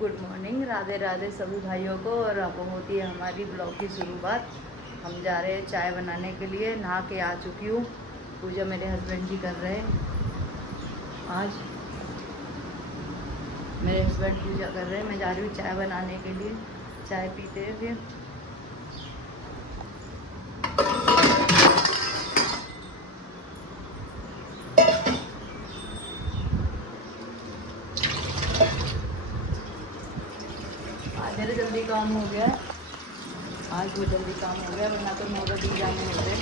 Good morning, Radhe Radhe सभी भाइयों को। और अब होती है हमारी ब्लॉग की शुरुआत। हम जा रहे हैं चाय बनाने के लिए। नहा के आ चुकी हूँ। पूजा मेरे हस्बैंड जी कर रहे हैं। आज मेरे हस्बैंड पूजा कर रहे हैं, मैं जा रही हूँ चाय बनाने के लिए। चाय पीते हैं फिर। आज मेरे जल्दी काम हो गया। आज बहुत जल्दी काम हो गया, वरना तो 9 बजे जाने होते।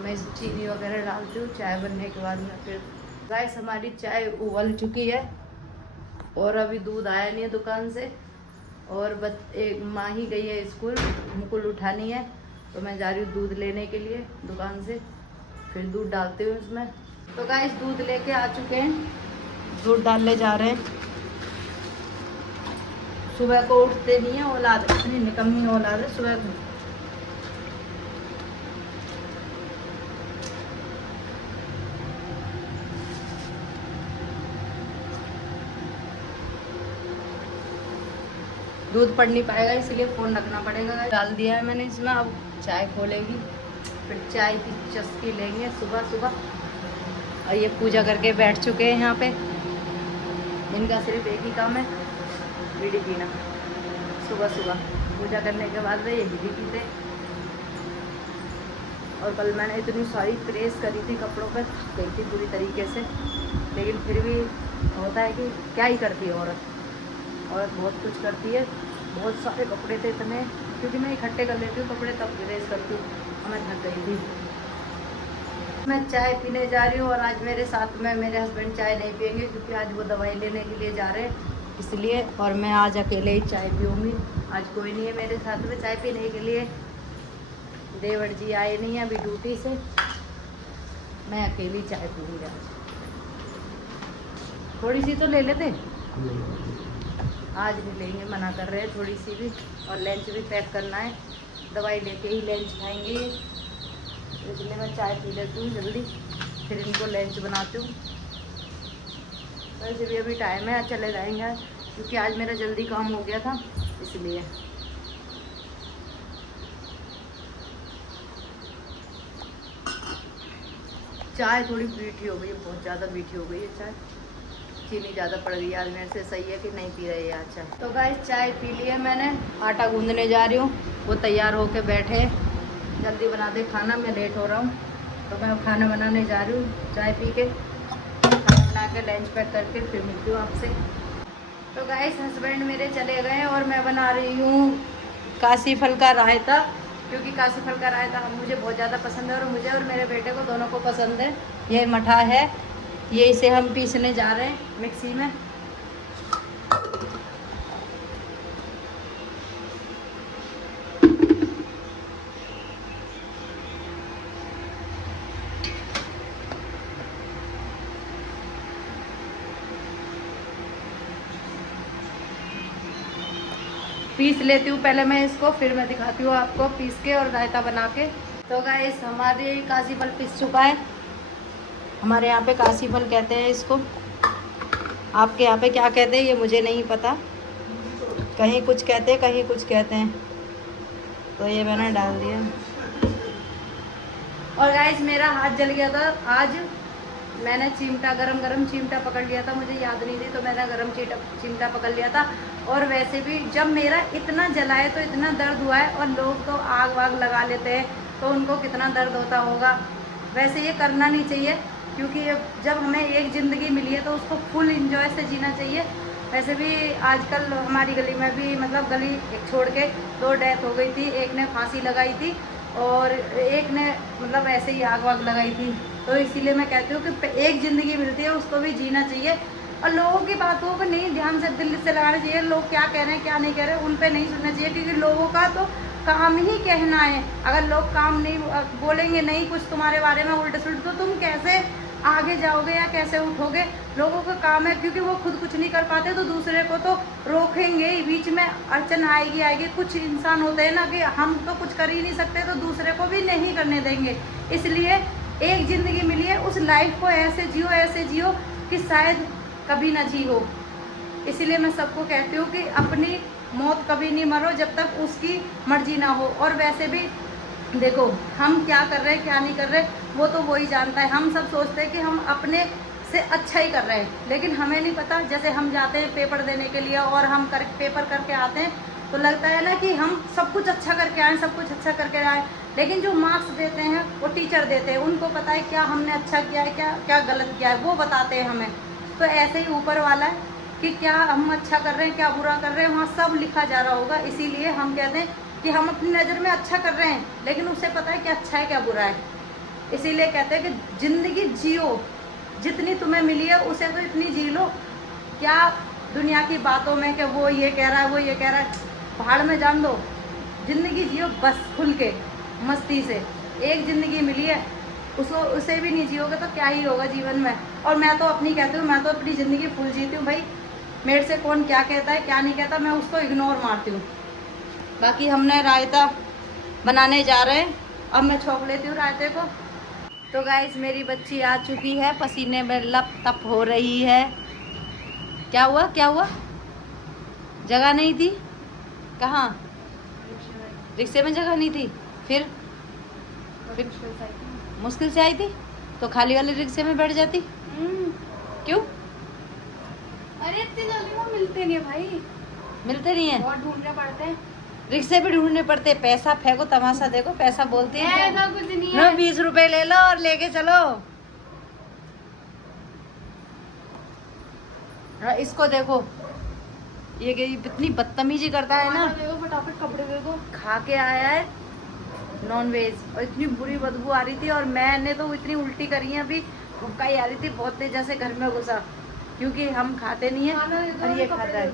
मैं चीनी वगैरह डालती हूँ चाय बनने के बाद में। फिर गाइस हमारी चाय उबल चुकी है और अभी दूध आया नहीं है दुकान से। और एक माँ ही गई है स्कूल, मुकुल उठानी है, तो मैं जा रही हूँ दूध लेने के लिए दुकान से। फिर दूध डालते हुए उसमें। तो गाइस दूध लेके आ चुके हैं, दूध डालने जा रहे हैं। सुबह को उठते नहीं है, औलाद इतनी निकम्मी औलाद है सुबह को। दूध पड़ नहीं पाएगा, इसलिए फ़ोन रखना पड़ेगा। डाल दिया है मैंने इसमें, अब चाय खोलेगी। फिर चाय की चस्की लेंगे सुबह सुबह। और ये पूजा करके बैठ चुके हैं यहाँ पे। इनका सिर्फ एक ही काम है, बीड़ी पीना। सुबह सुबह पूजा करने के बाद ये बीड़ी पीते। और कल मैंने इतनी सारी प्रेस करी थी कपड़ों पर, गई थी पूरी तरीके से। लेकिन फिर भी होता है कि क्या ही करती है औरत बहुत कुछ करती है। बहुत सारे कपड़े थे इतने, क्योंकि मैं इकट्ठे कर लेती हूँ कपड़े तब प्रेस करती हूँ। मैं थक गई थी। मैं चाय पीने जा रही हूँ और आज मेरे साथ में मेरे हस्बैंड चाय नहीं पियेंगे, क्योंकि आज वो दवाई लेने के लिए जा रहे हैं इसलिए। और मैं आज अकेले ही चाय पीऊँगी। आज कोई नहीं है मेरे साथ में चाय पीने के लिए। देवर जी आए नहीं हैं अभी ड्यूटी से। मैं अकेली चाय पीऊँगी आज। थोड़ी सी तो ले लेते, आज भी लेंगे, मना कर रहे हैं थोड़ी सी भी। और लंच भी पैक करना है, दवाई लेके ही लंच खाएंगे, इसलिए मैं चाय पी लेती हूँ जल्दी, फिर इनको लंच बनाती हूँ। वैसे भी अभी टाइम है, आज चले जाएंगे आज, क्योंकि आज मेरा जल्दी काम हो गया था इसलिए। चाय थोड़ी मीठी हो गई है, बहुत ज़्यादा मीठी हो गई है चाय। चीनी ज़्यादा पड़ गई आज मेरे से। सही है कि नहीं पी रही है आज चाय। तो गाइस चाय पी लिया मैंने, आटा गूंदने जा रही हूँ। वो तैयार होके बैठे हैं, जल्दी बना दे खाना, मैं लेट हो रहा हूँ। तो मैं खाना बनाने जा रही हूँ चाय पी के। खाना बना के लंच पैक करके फिर मिलती हूँ आपसे। तो गाइस हस्बैंड मेरे चले गए हैं और मैं बना रही हूँ काशी फल का रायता, क्योंकि काशी फल का रायता मुझे बहुत ज़्यादा पसंद है और मुझे और मेरे बेटे को दोनों को पसंद है। ये मठा है, ये इसे हम पीसने जा रहे हैं मिक्सी में। पीस लेती हूँ पहले मैं इसको, फिर मैं दिखाती हूँ आपको पीस के और रायता बना के। तो गाइस हमारे काशी फल पीस चुका है। हमारे यहाँ पे काशी फल कहते हैं इसको, आपके यहाँ पे क्या कहते हैं ये मुझे नहीं पता। कहीं कुछ कहते हैं, कहीं कुछ कहते हैं। तो ये मैंने डाल दिया। और गाइस मेरा हाथ जल गया था आज। मैंने चिमटा गरम चिमटा पकड़ लिया था, मुझे याद नहीं थी, तो मैंने गरम चिमटा पकड़ लिया था। और वैसे भी जब मेरा इतना जला है तो इतना दर्द हुआ है, और लोग तो आग वाग लगा लेते हैं, तो उनको कितना दर्द होता होगा। वैसे ये करना नहीं चाहिए, क्योंकि जब हमें एक ज़िंदगी मिली है तो उसको फुल इंजॉय से जीना चाहिए। वैसे भी आजकल हमारी गली में भी, मतलब गली एक छोड़ के 2 डेथ हो गई थी। एक ने फांसी लगाई थी और एक ने मतलब ऐसे ही आग वाग लगाई थी। तो इसीलिए मैं कहती हूँ कि एक ज़िंदगी मिलती है, उसको भी जीना चाहिए। और लोगों की बातों को नहीं ध्यान से दिल से लगाना चाहिए। लोग क्या कह रहे हैं क्या नहीं कह रहे हैं उन पे नहीं सुनना चाहिए, क्योंकि लोगों का तो काम ही कहना है। अगर लोग काम नहीं बोलेंगे, नहीं कुछ तुम्हारे बारे में उल्टे सुलट, तो तुम कैसे आगे जाओगे या कैसे उठोगे। लोगों का काम है, क्योंकि वो खुद कुछ नहीं कर पाते तो दूसरे को तो रोकेंगे ही, बीच में अड़चन आएगी। कुछ इंसान होते हैं ना कि हम तो कुछ कर ही नहीं सकते तो दूसरे को भी नहीं करने देंगे। इसलिए एक ज़िंदगी मिली है, उस लाइफ को ऐसे जियो कि शायद कभी ना जी हो। इसीलिए मैं सबको कहती हूँ कि अपनी मौत कभी नहीं मरो जब तक उसकी मर्जी ना हो। और वैसे भी देखो, हम क्या कर रहे हैं क्या नहीं कर रहे वो तो वही जानता है। हम सब सोचते हैं कि हम अपने से अच्छा ही कर रहे हैं, लेकिन हमें नहीं पता। जैसे हम जाते हैं पेपर देने के लिए और हम पेपर करके आते हैं तो लगता है ना कि हम सब कुछ अच्छा करके आए, सब कुछ अच्छा करके आए, लेकिन जो मार्क्स देते हैं वो टीचर देते हैं। उनको पता है क्या हमने अच्छा किया है, क्या गलत किया है, वो बताते हैं हमें। तो ऐसे ही ऊपर वाला है कि क्या हम अच्छा कर रहे हैं क्या बुरा कर रहे हैं, वहाँ सब लिखा जा रहा होगा। इसीलिए हम कहते हैं कि हम अपनी नज़र में अच्छा कर रहे हैं, लेकिन उसे पता है कि अच्छा है क्या बुरा है। इसीलिए कहते हैं कि ज़िंदगी जियो, जितनी तुम्हें मिली है उसे तो इतनी जी लो। क्या दुनिया की बातों में कि वो ये कह रहा है वो ये कह रहा है, पहाड़ में जान दो। ज़िंदगी जियो बस खुल के मस्ती से। एक ज़िंदगी मिली है, उसे भी नहीं जियोगे तो क्या ही होगा जीवन में। और मैं तो अपनी कहती हूँ, मैं तो अपनी ज़िंदगी फुल जीती हूँ भाई। मेरे से कौन क्या कहता है क्या नहीं कहता, मैं उसको इग्नोर मारती हूँ। बाकी हमने रायता बनाने जा रहे हैं, अब मैं छोंक लेती हूँ रायते को। तो गाइस मेरी बच्ची आ चुकी है, पसीने में लप-तप हो रही है। क्या हुआ जगह नहीं थी? कहाँ? रिक्शे में जगह नहीं थी? फिर मुश्किल से आई थी तो खाली वाले रिक्शे में बैठ जाती। क्यों? अरे इतनी जल्दी वो मिलते नहीं है भाई, मिलते नहीं है, बहुत ढूंढने पड़ते हैं। रिक्शे भी ढूंढने पड़ते। पैसा फेंको, तमाशा देखो, पैसा बोलती है ऐसा कुछ नहीं है। 20 रुपए ले लो और लेके चलो। इसको देखो, ये इतनी बदतमीजी करता है ना। देखो फटाफट कपड़े दे दो। खा के आया है नॉन वेज और इतनी बुरी बदबू आ रही थी, और मैंने तो इतनी उल्टी करी है, अभी भूखा ही आ रही थी बहुत तेज, जैसे घर में घुसा, क्योंकि हम खाते नहीं है और ये खाता है।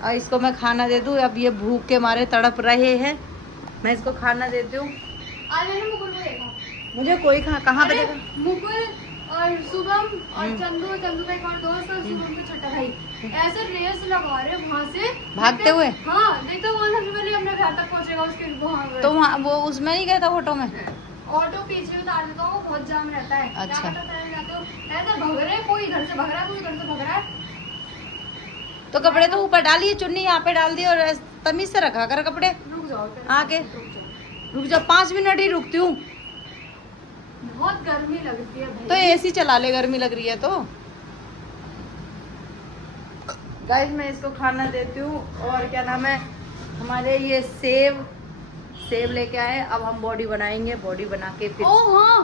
और इसको मैं खाना दे दूँ, अब ये भूख के मारे तड़प रहे हैं, मैं इसको खाना देती हूँ। आज मैंने मुकुल को देखा। मुझे कोई कहाँ पे देखा? मुकुल और शुभम और चंदू का एक और दोस्त और शुभम का छोटा भाई ऐसे रेस लगा रहे वहाँ से भागते हुए। हाँ देखते कौन सबसे पहले अपने घर तक पहुँचेगा उसके वहाँ। तो वहाँ वो उसमें नहीं गया था ऑटो में? ऑटो पीछे उतार देता हूँ, बहुत जाम रहता है। अच्छा। ऐसा भग रहे, कोई इधर से भग रहा है कोई इधर से भग रहा है। तो कपड़े तो ऊपर डालिए, चुन्नी यहाँ पे डाल दी और तमीज से रखा कर कपड़े। रुक जाओ आके रुक जाओ, 5 मिनट ही रुकती हूँ। बहुत गर्मी लगती है भाई। तो एसी चला ले, गर्मी लग रही है तो। गाइस मैं इसको खाना देती हूँ। और क्या नाम है, हमारे ये सेब लेके आए। अब हम बॉडी बनाएंगे, बॉडी बना के फिर। ओ हाँ,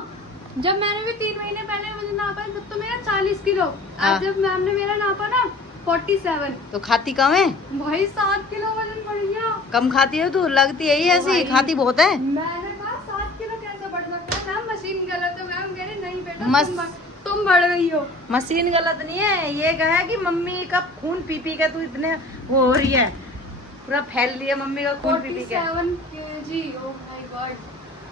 जब मैंने भी 3 महीने पहले वजन नापा तब तो मेरा 40 किलो। आज जब मैम ने मेरा नापा ना 47। तो खाती कम है भाई, 7 किलो वजन बढ़ गया। कम खाती है तू, लगती है ही ऐसी, खाती बहुत है। मैंने कहा 7 किलो कैसे बढ़ सकता है मैम, मशीन गलत है। मैम कह रही नहीं बेटा तुम बढ़ गई हो। मशीन गलत नहीं है, ये कहा कि मम्मी का खून पी के तू इतने वो हो रही है, पूरा फैल रही है मम्मी का खून पी के। 47 kg, ओह माय गॉड,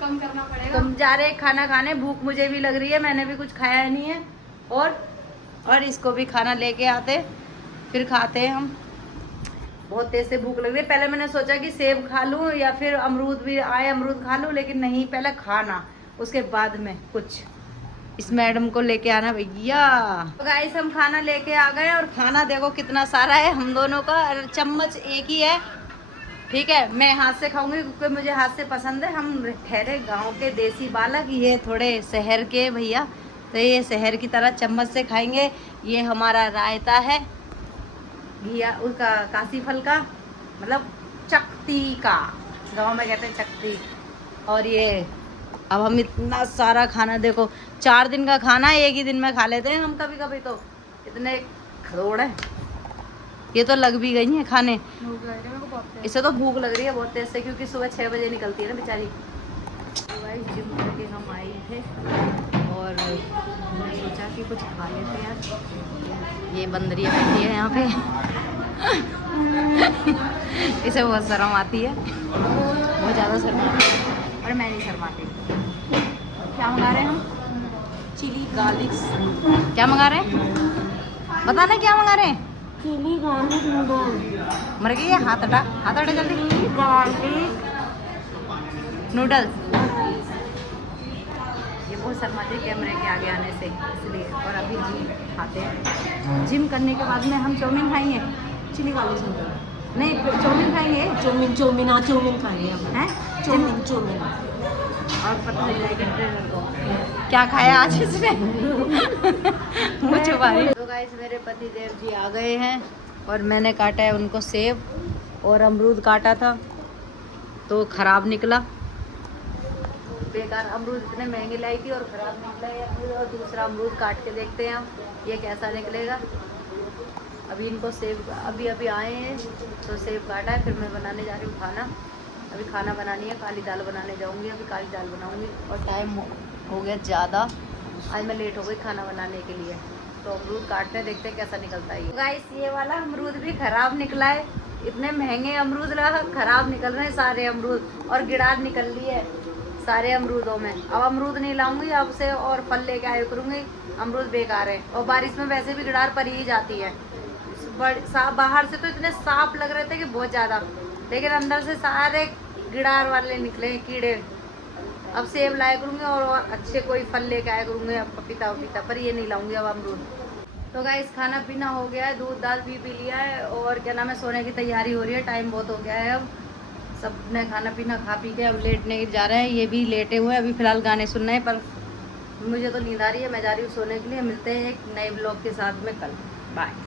कम करना पड़ेगा। तुम जा रहे खाना खाने, भूख मुझे भी लग रही है, मैंने भी कुछ खाया नहीं है। और इसको भी खाना लेके आते, फिर खाते हैं हम। बहुत तेज से भूख लग रही है। पहले मैंने सोचा कि सेब खा लूँ या फिर अमरूद भी आए, अमरूद खा लूँ, लेकिन नहीं, पहले खाना, उसके बाद में कुछ। इस मैडम को लेके आना भैया। तो गाइस हम खाना लेके आ गए, और खाना देखो कितना सारा है हम दोनों का। चम्मच एक ही है, ठीक है। मैं हाथ से खाऊंगी क्योंकि मुझे हाथ से पसंद है। हम ठहरे गांव के देसी बालक, ये थोड़े शहर के भैया, तो ये शहर की तरह चम्मच से खाएंगे। ये हमारा रायता है घिया उसका, काशी फल का, मतलब चकती का, गांव में कहते हैं चकती। और ये अब हम इतना सारा खाना देखो, 4 दिन का खाना एक ही दिन में खा लेते हैं हम कभी कभी, तो इतने खरोड़ है। ये तो लग भी गई हैं खाने, इसे तो भूख लग रही है बहुत तेज से, क्योंकि सुबह 6 बजे निकलती है ना बेचारी। तो भाई जिम करके हम आए थे और हमने सोचा कि कुछ खा लेते हैं यार। ये बंदरिया बैठी है यहाँ पे इसे बहुत शर्म आती है, बहुत ज़्यादा शर्म आती है, और मैं नहीं शर्माती। क्या मंगा रहे हैं हम? चिली गार्लिक क्या मंगा रहे हैं? बता ना क्या मंगा रहे हैं? चिली गार्लिक नूडल मर गई है, हाथ हटा जल्दी। Garlic noodles. ये बहुत शर्माती कैमरे के आगे आने से, इसलिए। और अभी जिम खाते हैं। जिम करने के बाद में हम चाउमीन खाएंगे। चिली गार्लिक नूडल नहीं, चाउमीन खाएंगे। चाउमीन हाँ चाउमीन खाएंगे हम। हैं? चाउमीन और पता चल जाएगा ट्रेनर को क्या खाया आज इसने। मुझे भाई। तो गाइस मेरे पति देव जी आ गए हैं और मैंने काटा है उनको सेब और अमरूद काटा था तो खराब निकला। बेकार अमरूद इतने महंगे लाई थी और खराब निकला है अमरूद। और दूसरा अमरूद काट के देखते हैं हम ये कैसा निकलेगा। अभी इनको सेब अभी आए हैं तो सेब काटा है, फिर मैं बनाने जा रही हूँ खाना। अभी खाना बनानी है, काली दाल बनाने जाऊंगी। अभी काली दाल बनाऊंगी और टाइम हो गया ज़्यादा। आज मैं लेट हो गई खाना बनाने के लिए। तो अमरूद काटते हैं, देखते हैं कैसा निकलता है। गाइस ये वाला अमरूद भी खराब निकला है। इतने महंगे अमरूद रहा, खराब निकल रहे हैं सारे अमरूद और गिड़ार निकल ली है सारे अमरूदों में। अब अमरूद नहीं लाऊंगी अब से और फल लेके आया करूँगी। अमरूद बेकार है और बारिश में वैसे भी गिड़ार पर ही जाती है। बाहर से तो इतने साफ लग रहे थे कि बहुत ज़्यादा, लेकिन अंदर से सारे गिड़ार वाले निकले हैं कीड़े। अब सेब लाया करूँगी और अच्छे कोई फल लेके आया करूँगी। अब पपीता वपीता, पर ये नहीं लाऊंगी अब अमरूद। तो गाइस खाना पीना हो गया है, दूध दाल भी पी लिया है और क्या नाम है सोने की तैयारी हो रही है। टाइम बहुत हो गया है, अब सब ने खाना पीना खा पी के अब लेटने जा रहे हैं। ये भी लेटे हुए हैं, अभी फ़िलहाल गाने सुन रहे हैं, पर मुझे तो नींद आ रही है। मैं जा रही हूँ सोने के लिए। मिलते हैं एक नए ब्लॉग के साथ में कल। बाय।